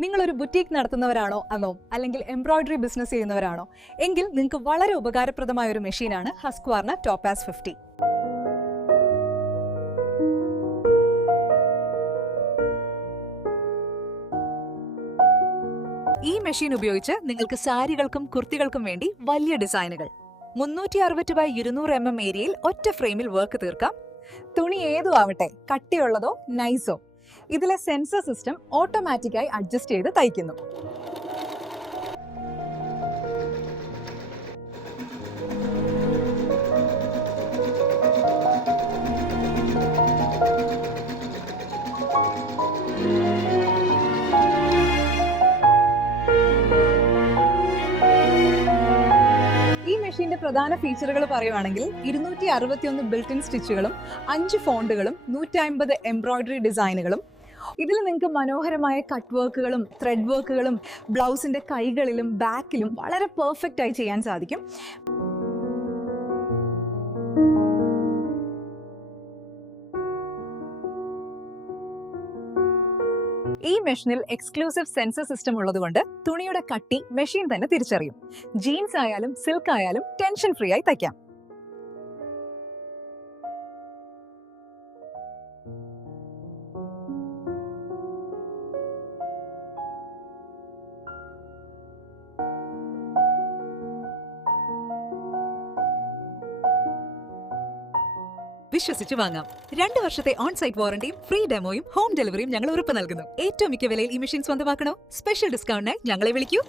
നിങ്ങളൊരു ബുട്ടീക്ക് നടത്തുന്നവരാണോ അതോ അല്ലെങ്കിൽ എംബ്രോയിഡറി ബിസിനസ് ചെയ്യുന്നവരാണോ എങ്കിൽ നിങ്ങൾക്ക് വളരെ ഉപകാരപ്രദമായ ഒരു മെഷീനാണ് ഹസ്ക്വാർണ ടോപ്പാസ് 50. ഈ മെഷീൻ ഉപയോഗിച്ച് നിങ്ങൾക്ക് സാരികൾക്കും കുർത്തികൾക്കും വേണ്ടി വലിയ ഡിസൈനുകൾ 360x200 mm ഏരിയയിൽ ഒറ്റ ഫ്രെയിമിൽ വർക്ക് തീർക്കാം. തുണി ഏതും ആവട്ടെ, കട്ടിയുള്ളതോ നൈസോ, ഇതിലെ സെൻസർ സിസ്റ്റം ഓട്ടോമാറ്റിക്കായി അഡ്ജസ്റ്റ് ചെയ്ത് തയ്ക്കുന്നു. ഈ മെഷീന്റെ പ്രധാന ഫീച്ചറുകൾ പറയുവാണെങ്കിൽ 261 ബിൽറ്റ് ഇൻ സ്റ്റിച്ചുകളും 5 ഫോണ്ടുകളും 150 എംബ്രോയിഡറി ഡിസൈനുകളും. ഇതിൽ നിങ്ങൾക്ക് മനോഹരമായ കട്ട് വർക്കുകളും ത്രെഡ് വർക്കുകളും ബ്ലൗസിന്റെ കൈകളിലും ബാക്കിലും വളരെ പെർഫെക്റ്റ് ആയി ചെയ്യാൻ സാധിക്കും. ഈ മെഷീനിൽ എക്സ്ക്ലൂസീവ് സെൻസർ സിസ്റ്റം ഉള്ളതുകൊണ്ട് തുണിയുടെ കട്ടി മെഷീൻ തന്നെ തിരിച്ചറിയും. ജീൻസ് ആയാലും സിൽക്ക് ആയാലും ടെൻഷൻ ഫ്രീ ആയി തയ്ക്കാം. വിശ്വസിച്ച് വാങ്ങാം. 2 വർഷത്തെ ഓൺ സൈറ്റ് വാറണ്ടിയും ഫ്രീ ഡെമോയും ഹോം ഡെലിവറിയും ഞങ്ങൾ ഉറപ്പ് നൽകുന്നു. ഏറ്റവും മിക്ക വിലയിൽ ഈ മെഷീൻ സ്വന്തമാക്കണോ? സ്പെഷ്യൽ ഡിസ്കൗണ്ടിനായി ഞങ്ങളെ വിളിക്കൂ.